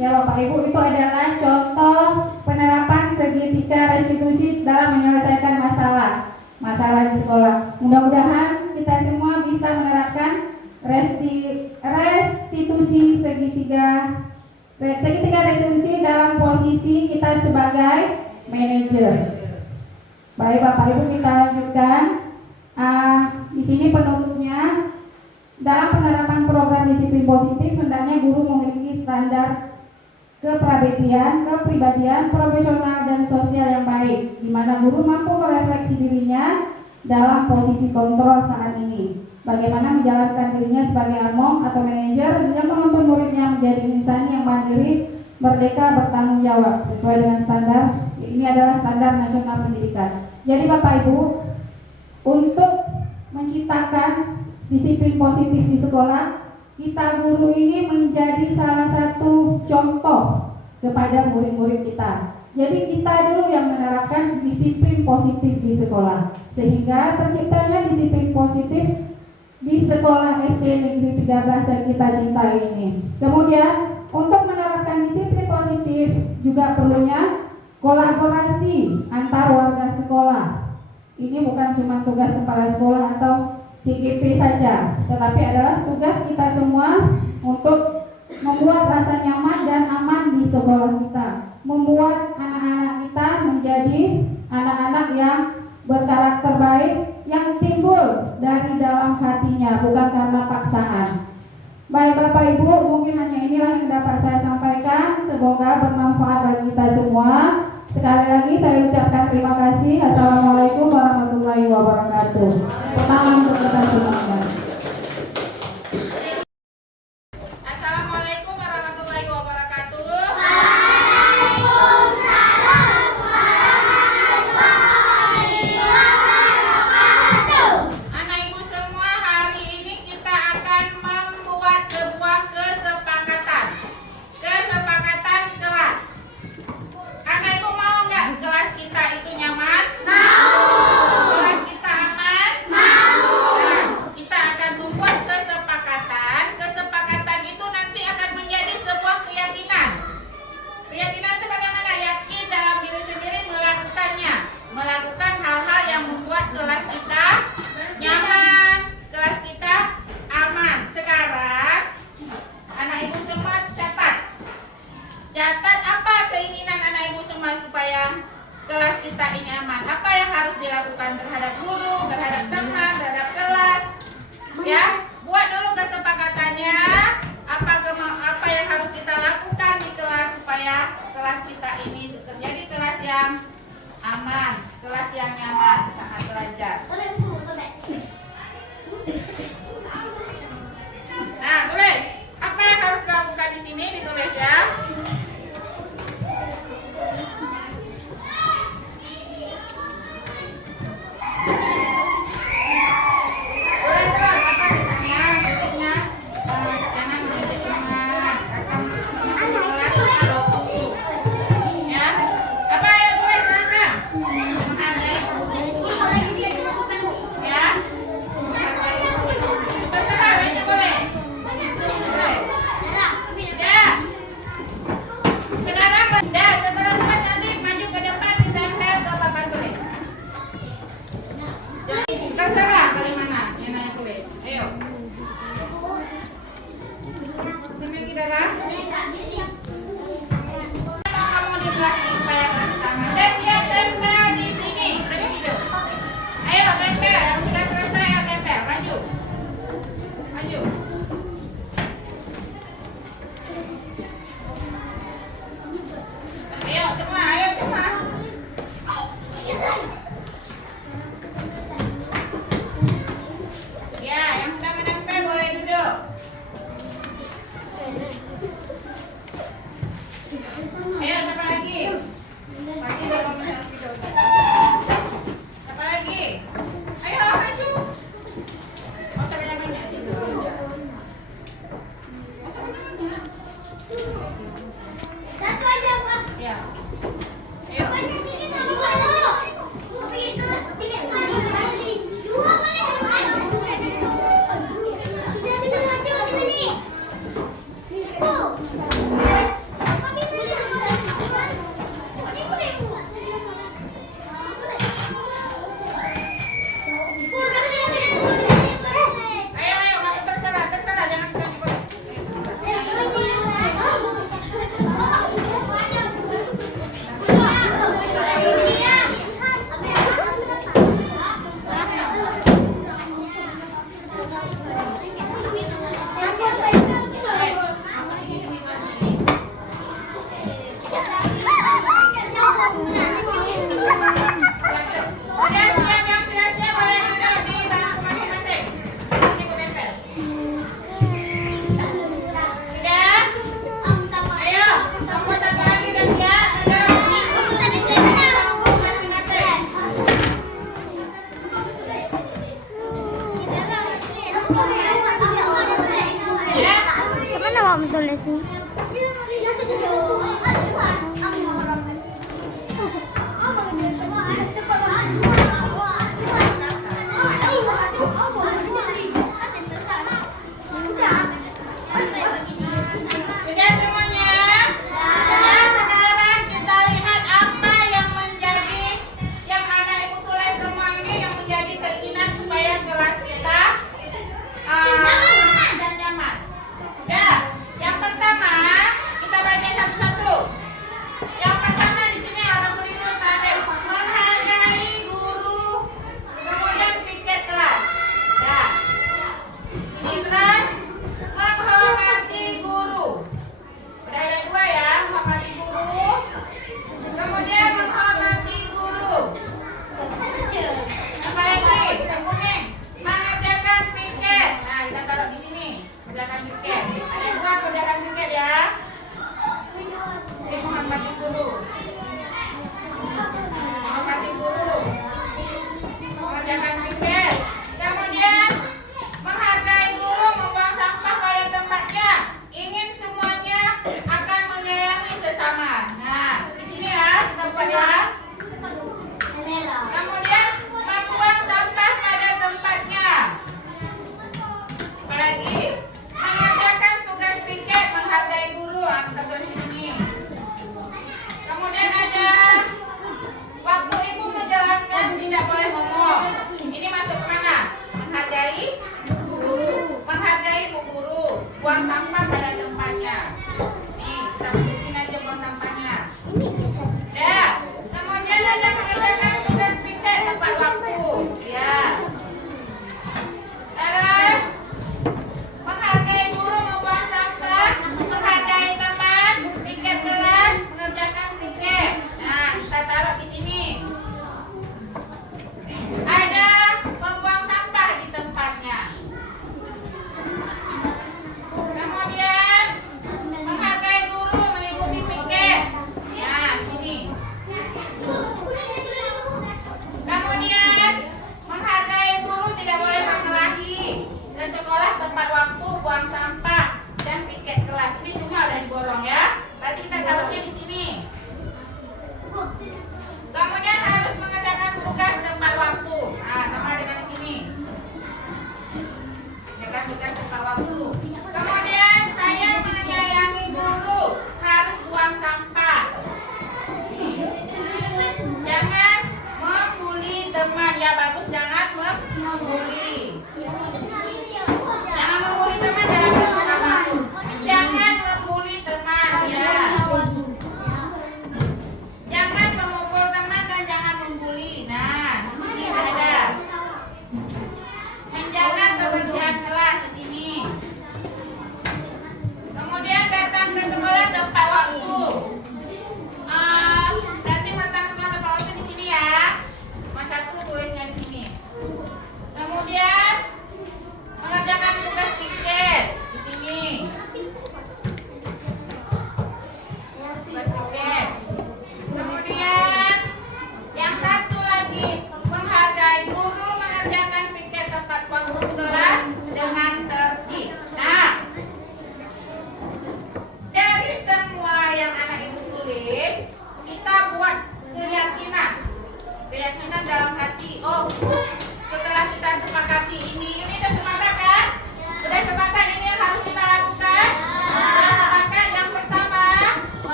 Ya Bapak Ibu, itu adalah contoh penerapan segitiga restitusi dalam menyelesaikan masalah di sekolah. Mudah-mudahan kita semua bisa menerapkan restitusi segitiga restitusi dalam posisi kita sebagai manajer. Baik Bapak Ibu, kita lanjutkan. Di sini penutupnya, dalam penerapan program disiplin positif, hendaknya guru memiliki standar kepribadian, profesional dan sosial yang baik, di mana guru mampu merefleksi dirinya dalam posisi kontrol saat ini. Bagaimana menjalankan dirinya sebagai among atau manajer yang menuntun muridnya menjadi insan yang mandiri, merdeka, bertanggung jawab sesuai dengan standar. Ini adalah standar nasional pendidikan. Jadi Bapak Ibu, untuk menciptakan disiplin positif di sekolah, kita guru ini menjadi salah satu contoh kepada murid-murid kita. Jadi kita dulu yang menerapkan disiplin positif di sekolah, sehingga terciptanya disiplin positif di sekolah SD Negeri 13 yang kita cintai ini. Kemudian untuk menerapkan disiplin positif juga perlunya kolaborasi antar warga sekolah. Ini bukan cuma tugas kepala sekolah atau CGP saja, tetapi adalah tugas kita semua untuk membuat rasa nyaman dan aman di sekolah kita, membuat anak-anak kita menjadi anak-anak yang berkarakter baik, yang timbul dari dalam hatinya, bukan karena paksaan. Baik Bapak Ibu, mungkin hanya inilah yang dapat saya sampaikan. Semoga bermanfaat bagi kita semua. Sekali lagi saya ucapkan terima kasih. Assalamualaikum warahmatullahi wabarakatuh. Pertama untuk kita semuanya. Assalamualaikum warahmatullahi wabarakatuh. Anak ibu semua, hari ini kita akan membuat sebuah kesepakatan kelas. Anak ibu mau nggak kelas kita itu nyaman? Mau. Kelas kita aman? Mau. Nah, kita akan membuat kesepakatan itu nanti akan menjadi sebuah keyakinan itu bagaimana? Yakin dalam diri sendiri melakukan hal-hal yang membuat kelas kita nyaman, kelas kita aman. Sekarang anak ibu semua catat apa keinginan anak ibu semua supaya kelas kita ini aman. Apa yang harus dilakukan terhadap guru, terhadap teman, terhadap kelas. Ya, buat dulu kesepakatannya. Apa yang harus kita lakukan di kelas supaya kelas kita ini jadi kelas yang aman, kelas yang nyaman, sangat belajar. Nah, tulis. Apa yang harus dilakukan di sini, ditulis ya. Terserah bagaimana yang nanya tulis. Ayo. Sini kita dah. Kamu di kelas ini supaya kelas utama. Dan siap tempel di sini. Lagi hidup. Ayo tempel. Yang sudah selesai ayo tempel. Maju. Ayo semua. Ya, yang sudah menempel boleh duduk. Ayo, siapa lagi? Pasti belum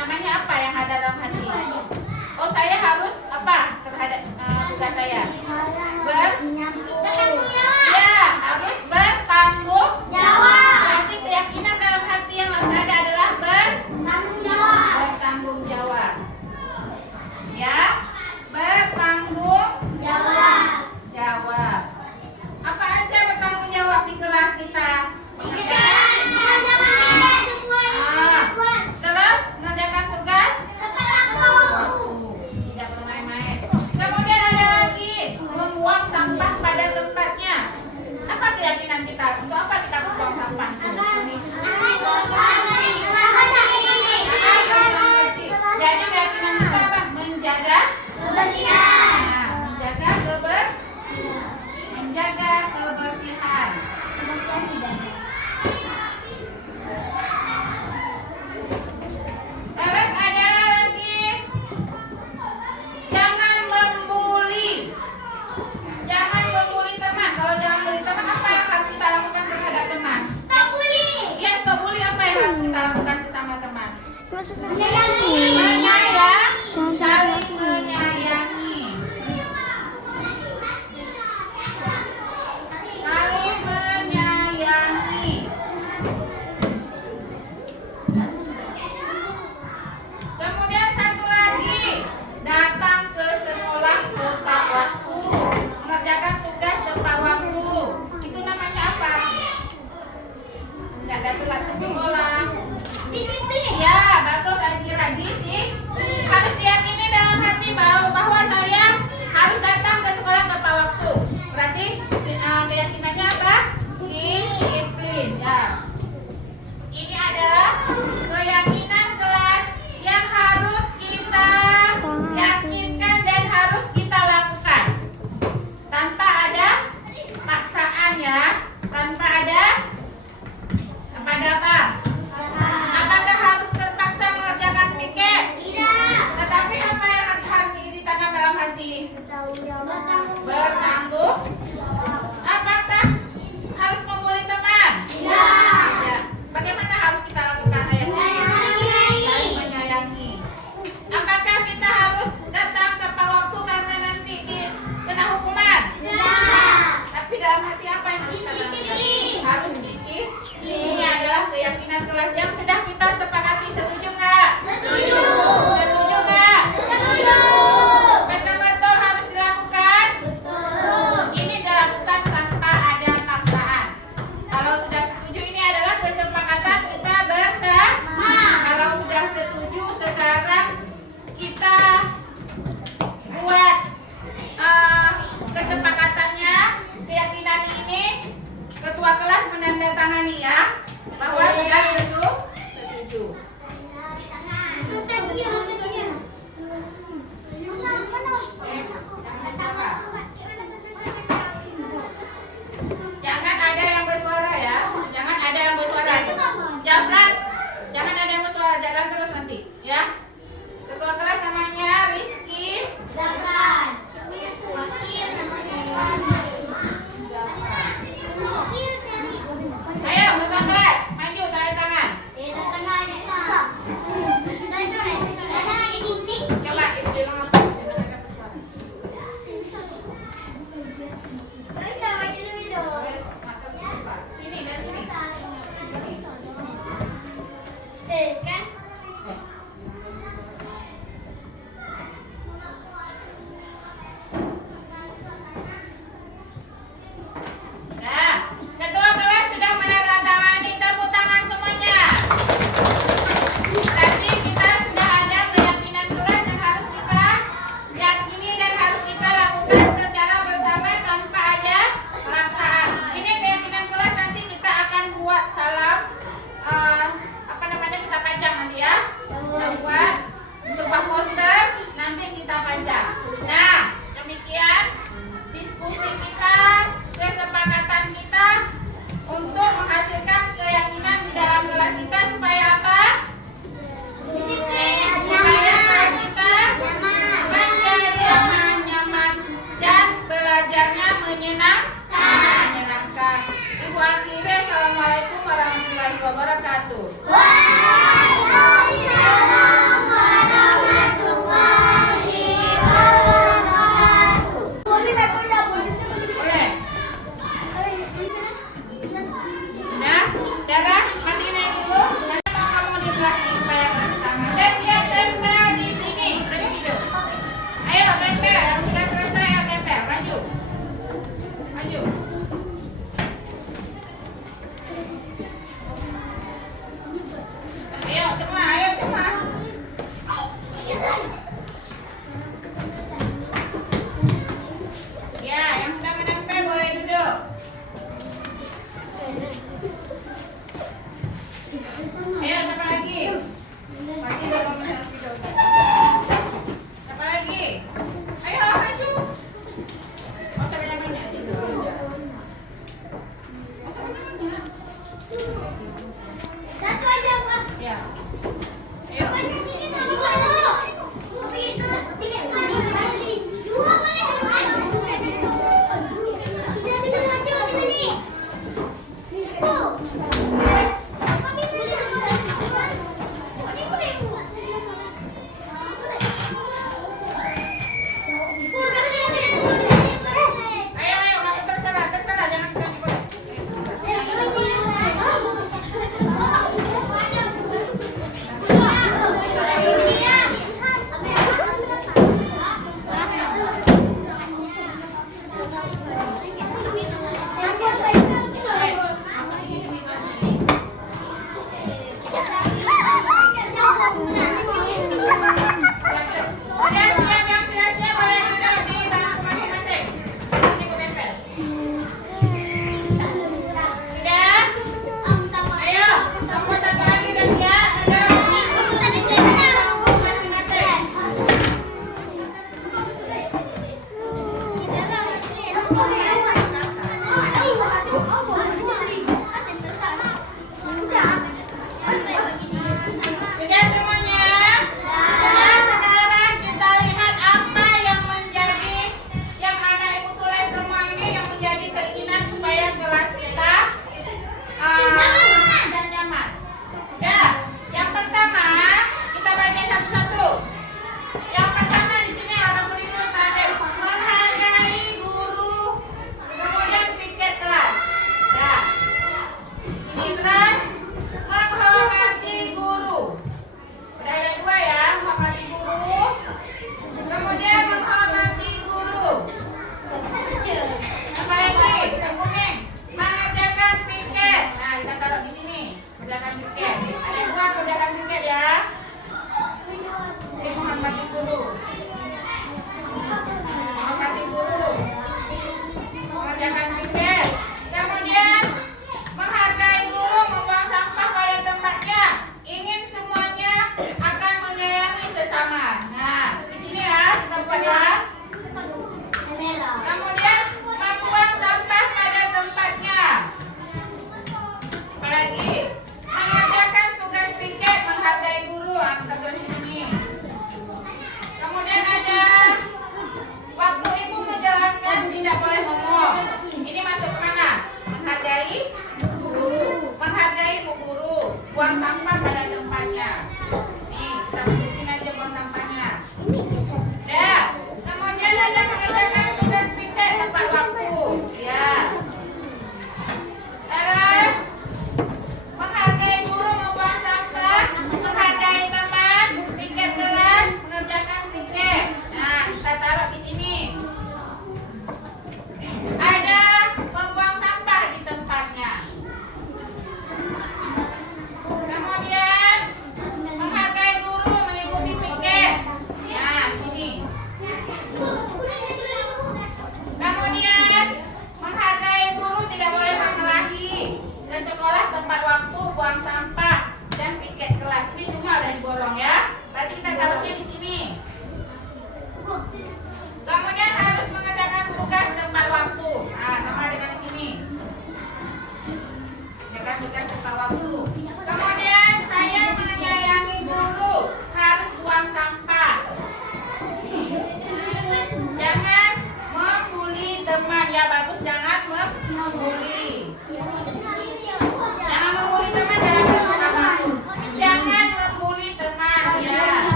Namanya apa yang ada dalam hati? Oh, saya harus apa terhadap tugas saya? Ya, harus bertanggung jawab. Berarti keyakinan dalam hati yang harus ada adalah bertanggung jawab. Ya, bertanggung jawab. Apa aja bertanggung jawab di kelas kita? Terus mengerjakan tugas? Tidak bermain-main. Kemudian ada lagi membuang sampah pada tempatnya. Apa keyakinan kita? Untuk apa kita membuang sampah? Jadi keyakinan kita apa? Menjaga kebersihan. Nah, menjaga kebersihan. Terus ada lagi, jangan membuli. Jangan membuli teman. Kalau jangan membuli teman, apa yang harus kita lakukan terhadap teman? Ya, stop bully. Apa yang harus kita lakukan sesama teman? Menyayang, saling menyayangi. Saling menyayangi. Kemudian satu lagi, datang ke sekolah tepat waktu, mengerjakan tugas tepat waktu. Itu namanya apa? Nggak ada telat ke sekolah. Disiplin. Ya, bagus, rajin.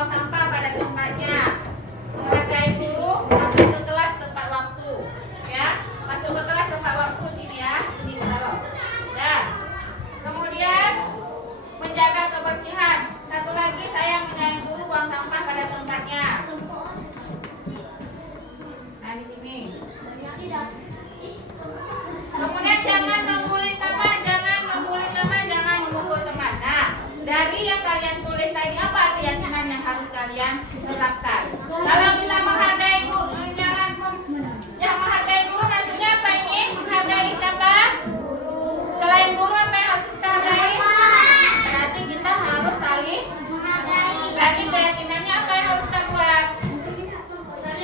buang sampah pada tempatnya. Menghargai guru, masuk ke kelas tepat waktu. Ya, masuk ke kelas tepat waktu sini ya. Ini taruh. Ya. Kemudian menjaga kebersihan. Satu lagi, saya menyayangi guru, buang sampah pada tempatnya. Nah, di sini. Kemudian jangan membuli teman, jangan memukul teman. Nah, dari yang kalian tulis tadi, apa keyakinan yang harus kalian terapkan? Kalau kita menghargai guru, yang menghargai guru maksudnya apa ini? Menghargai siapa? Selain guru, apa yang harus kita hargai? Berarti kita harus saling menghargai. Berarti keyakinannya apa yang harus kita buat?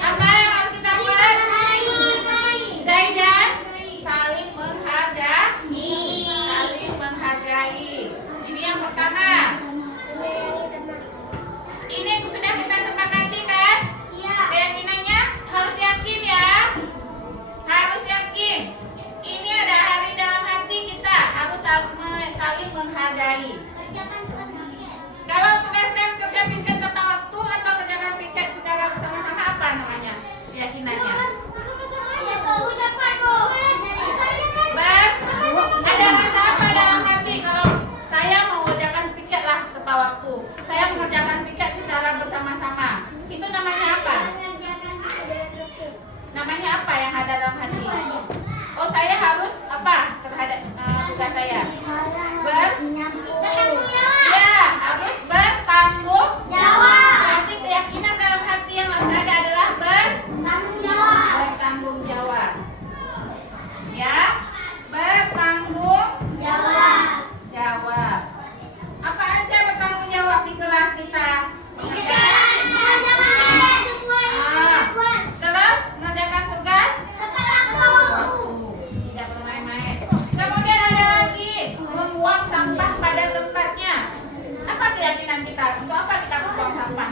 Apa yang harus kita buat? Zaidan saling menghargai. Ini yang pertama. Ini sudah kita sepakati kan? Iya. Keyakinannya harus yakin ya. Harus yakin. Ini ada hari dalam hati kita, harus saling menghargai. Kalau tugaskan kerja piket tepat waktu atau kerjakan piket secara bersama-sama, apa namanya? Keyakinannya. Ada rasa apa dalam hati kalau saya mengerjakan piket lah tepat waktu, saya mengerjakan piket secara bersama-sama, itu namanya apa? Namanya apa yang ada dalam hati? Oh, saya harus apa terhadap tugas saya? Ya, harus bertanggung jawab. Berarti keyakinan dalam hati yang harus ada adalah bertanggung jawab. Ya, bertanggung jawab. Apa aja bertanggung jawab di kelas kita? Terus mengerjakan tugas tepat waktu. Tidak bermain-main. Kemudian ada lagi membuang sampah pada tempatnya. Apa keyakinan kita? Untuk apa kita membuang sampah?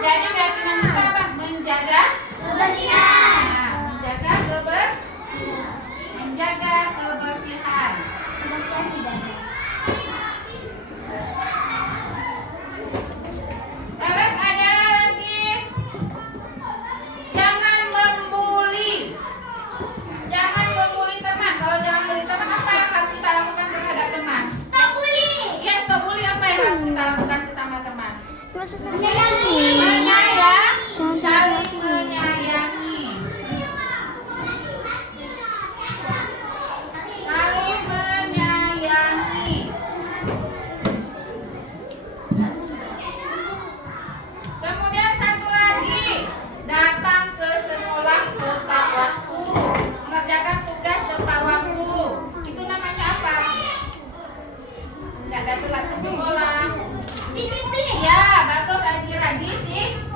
Jadi keyakinan kita apa? Menjaga kebersihan. Nah, menjaga kebersihan. Terus ada lagi, jangan membuli. Jangan membuli teman. Kalau jangan membuli teman, apa yang harus kita lakukan terhadap teman? Stop bully. Iya, stop bully. Apa yang harus kita lakukan sesama teman? Saling menyayangi. Saling menyayangi. Kemudian satu lagi, datang ke sekolah tepat waktu, mengerjakan tugas tepat waktu. Itu namanya apa? Enggak ada telat ke sekolah. Disiplin. Ya, bagus, Adira. Disiplin.